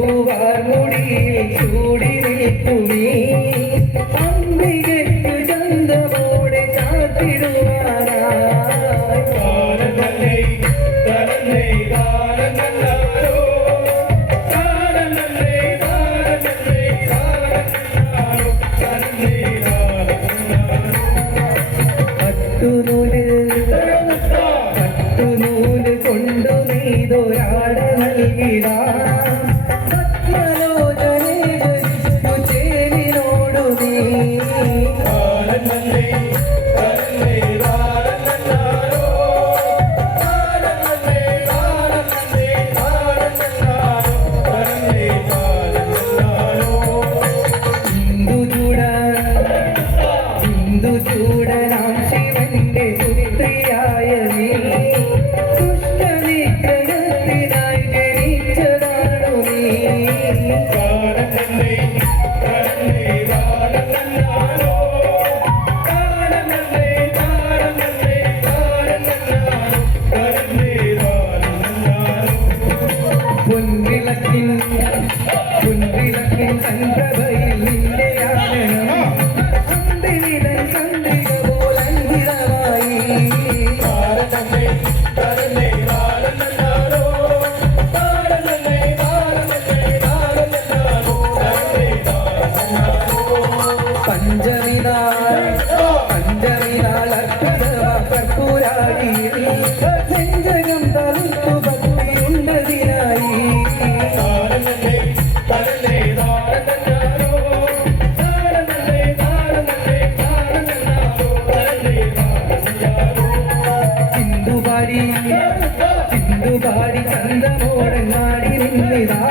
ചെമ്പകപ്പൂവാർമുടിയിൽ ചൂടി നിൽക്കുമീ അമ്പികയ്ക്കു ചന്തമോടെ പട്ടുനൂല് കൊണ്ടു നെയ്തൊരാട നൽകിടാം പത്മലോചനേ ചേരിനോടു നീ ഹിന്ദുചൂടനാം ശിവന്റെ പുത്രിയായ നീ ദുഷ്ടവിഗ്രഹത്തിനായി ജനിച്ചതാണു നീ പൊൻവിളക്കിൻ ചന്ദ്രഭയിൽ നിന്റെ ആനനം ചന്ദ്രിക പോലങ്കിതമായി പഞ്ചമിനാൾ അർപ്പണ കർപ്പൂരാടിയിൽ നെഞ്ചകം തളിർത്തു ഭക്തിയുണ്ടതിനായി സിന്ധുപാടി ചന്തമോടങ്ങാടി നിന്നിതാ